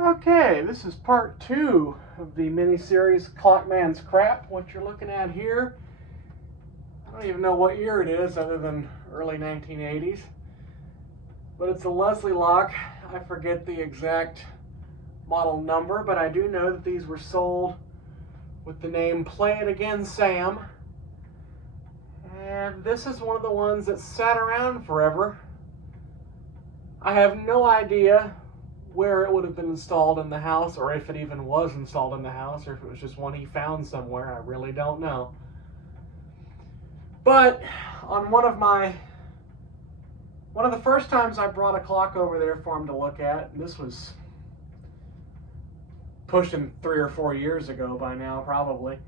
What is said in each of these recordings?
Okay, this is part 2 of the mini-series ClockMan's Crap. What you're looking at here, I don't even know what year it is other than early 1980s. But it's a Leslie Locke. I forget the exact model number, but I do know that these were sold with the name Play It Again Sam. And this is one of the ones that sat around forever. I have no idea where it would have been installed in the house, or if it even was installed in the house, or if it was just one he found somewhere. I really don't know. But on one of the first times I brought a clock over there for him to look at, and this was pushing 3 or 4 years ago by now, probably.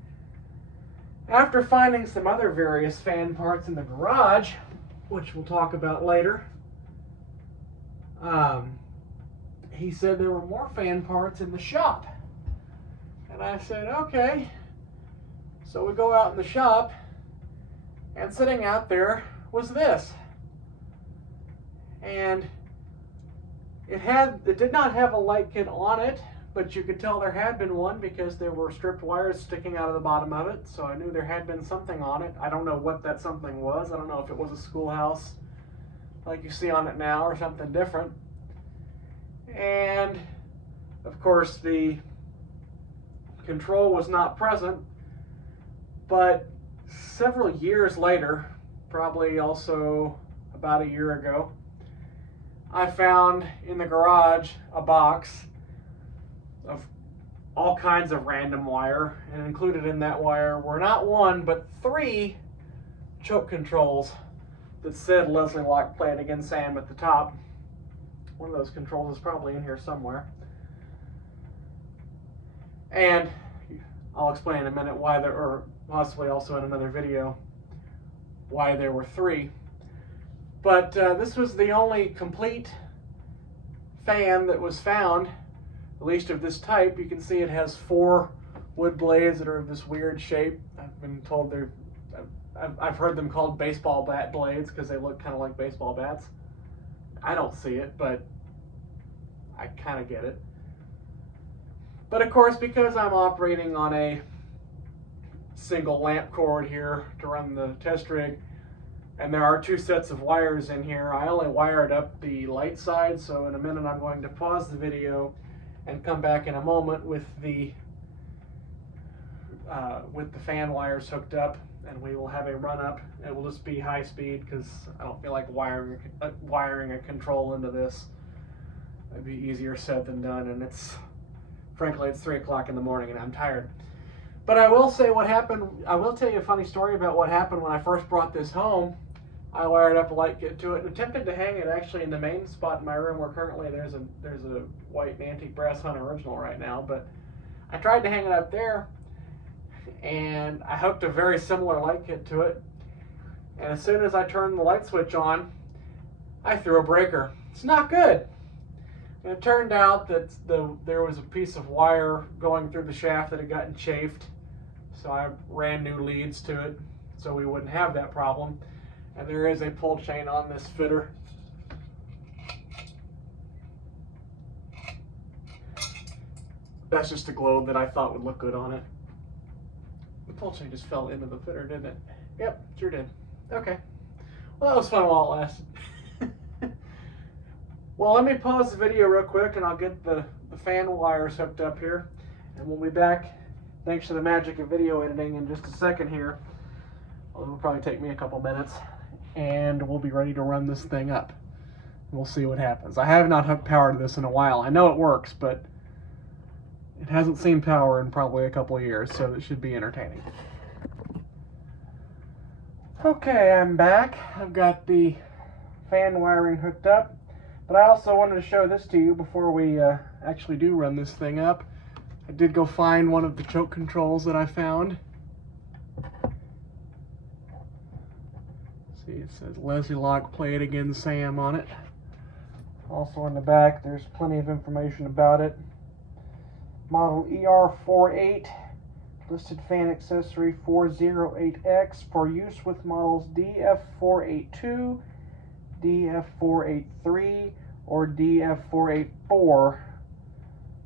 After finding some other various fan parts in the garage, which we'll talk about later, he said there were more fan parts in the shop. And I said, okay. So we go out in the shop, and sitting out there was this. And it did not have a light kit on it, but you could tell there had been one because there were stripped wires sticking out of the bottom of it, so I knew there had been something on it. I don't know what that something was. I don't know if it was a schoolhouse like you see on it now or something different. And of course the control was not present, but several years later, probably also about a year ago, I found in the garage a box of all kinds of random wire, and included in that wire were not one but 3 choke controls that said Leslie Locke Play It Again Sam at the top. One of those controls is probably in here somewhere. And I'll explain in a minute why there, or possibly also in another video, why there were 3. But this was the only complete fan that was found, at least of this type. You can see it has 4 wood blades that are of this weird shape. I've been told I've heard them called baseball bat blades because they look kind of like baseball bats. I don't see it, but I kind of get it. But of course, because I'm operating on a single lamp cord here to run the test rig, and there are 2 sets of wires in here, I only wired up the light side, so in a minute I'm going to pause the video and come back in a moment with the fan wires hooked up, and we will have a run up. It will just be high speed because I don't feel like wiring a control into this. It'd be easier said than done, and frankly it's 3 o'clock in the morning and I'm tired. But I will say what happened. I will tell you a funny story about what happened when I first brought this home. I wired up a light kit to it and attempted to hang it actually in the main spot in my room, where currently there's a white antique brass hunt original right now. But I tried to hang it up there, and I hooked a very similar light kit to it. And as soon as I turned the light switch on, I threw a breaker. It's not good. And it turned out that there was a piece of wire going through the shaft that had gotten chafed. So I ran new leads to it so we wouldn't have that problem. And there is a pull chain on this fitter. That's just a globe that I thought would look good on it. The pull chain just fell into the fitter, didn't it? Yep, sure did. Okay. Well, that was fun while it lasted. Well, let me pause the video real quick and I'll get the fan wires hooked up here. And we'll be back, thanks to the magic of video editing, in just a second here. It'll probably take me a couple minutes. And we'll be ready to run this thing up. We'll see what happens. I have not hooked power to this in a while. I know it works, but it hasn't seen power in probably a couple of years, so it should be entertaining. Okay, I'm back. I've got the fan wiring hooked up, but I also wanted to show this to you before we actually do run this thing up. I did go find one of the choke controls that I found. See, it says Leslie Locke Play It Again Sam on it. Also in the back, there's plenty of information about it. Model ER48, listed fan accessory 408X for use with models DF482, DF483, or DF484.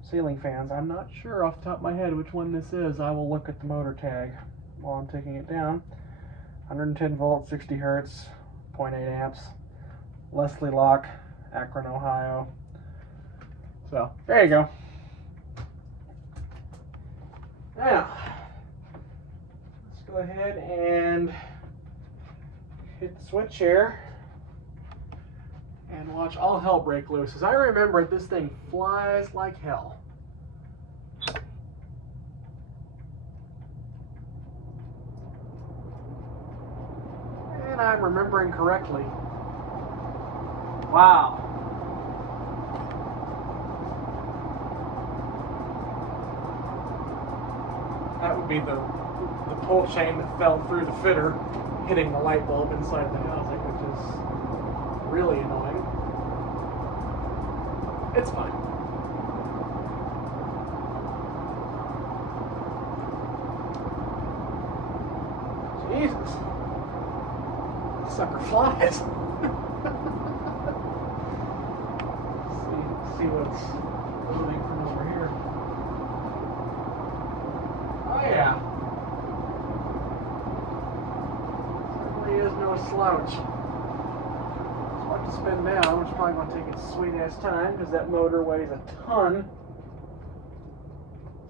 ceiling fans. I'm not sure off the top of my head which one this is. I will look at the motor tag while I'm taking it down. 110 volts, 60 hertz, 0.8 amps. Leslie Locke, Akron, Ohio. So, there you go. Now, let's go ahead and hit the switch here and watch all hell break loose. As I remember it, this thing flies like hell. And I'm remembering correctly. Wow. That would be the pull chain that fell through the fitter, hitting the light bulb inside the housing, which is really annoying. It's fine. Jesus. This sucker flies. see what's moving from over here. Oh yeah. Certainly is no slouch. So I have to spin down, which is probably going to take its sweet ass time because that motor weighs a ton.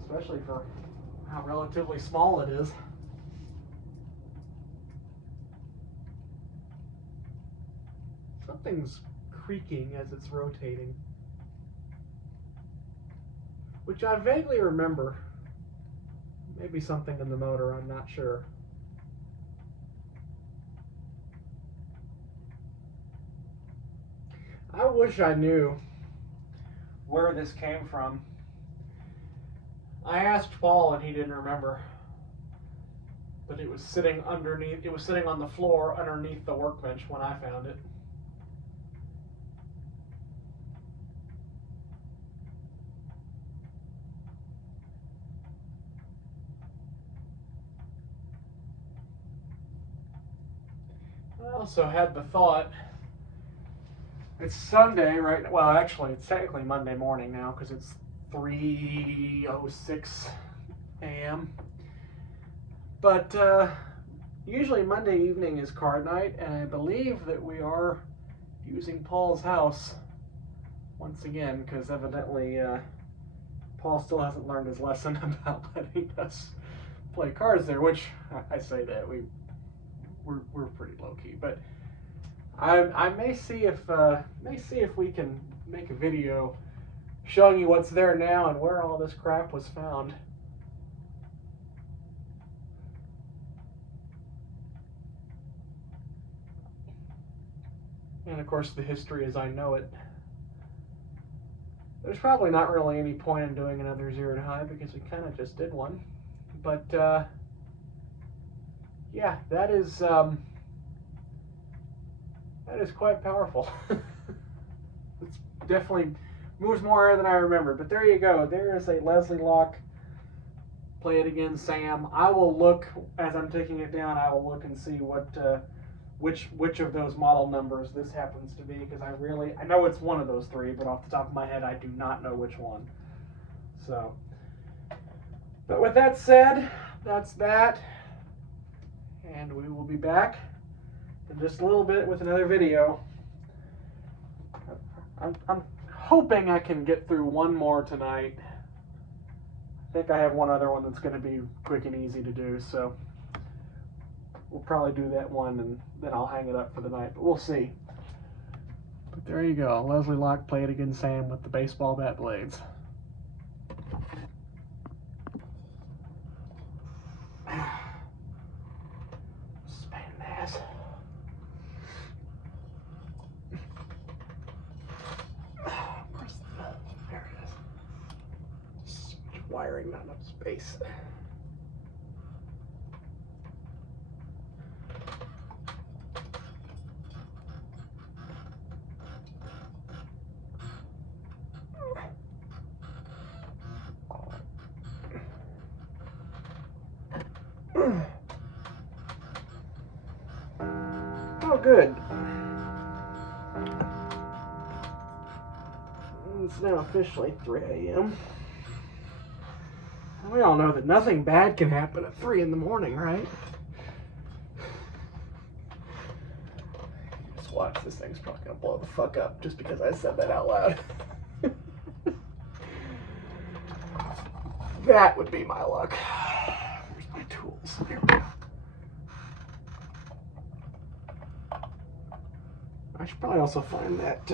Especially for how relatively small it is. Something's creaking as it's rotating, which I vaguely remember. Maybe something in the motor, I'm not sure. I wish I knew where this came from. I asked Paul and he didn't remember. But it was sitting underneath, it was sitting on the floor underneath the workbench when I found it. I also had the thought, it's Sunday, right? Well, actually, it's technically Monday morning now because it's 3:06 a.m. But usually Monday evening is card night, and I believe that we are using Paul's house once again because evidently Paul still hasn't learned his lesson about letting us play cards there, which I say that we're pretty low key, but I may see if we can make a video showing you what's there now and where all this crap was found. And of course the history as I know it. There's probably not really any point in doing another Zero to High because we kind of just did one. But yeah, that is quite powerful. It's definitely moves more air than I remember. But there you go. There is a Leslie Locke. Play It Again, Sam. I will look as I'm taking it down. I will look and see what which of those model numbers this happens to be because I know it's one of those three, but off the top of my head, I do not know which one. So, but with that said, that's that. And we will be back in just a little bit with another video. I'm hoping I can get through one more tonight. I think I have one other one that's going to be quick and easy to do, so we'll probably do that one and then I'll hang it up for the night, but we'll see. But there you go, Leslie Locke, Play It Again, Sam with the baseball bat blades. Wiring, not enough space. Oh, good. It's now officially 3 a.m. We all know that nothing bad can happen at 3 in the morning, right? Just watch, this thing's probably gonna blow the fuck up just because I said that out loud. That would be my luck. Where's my tools? Here we go. I should probably also find that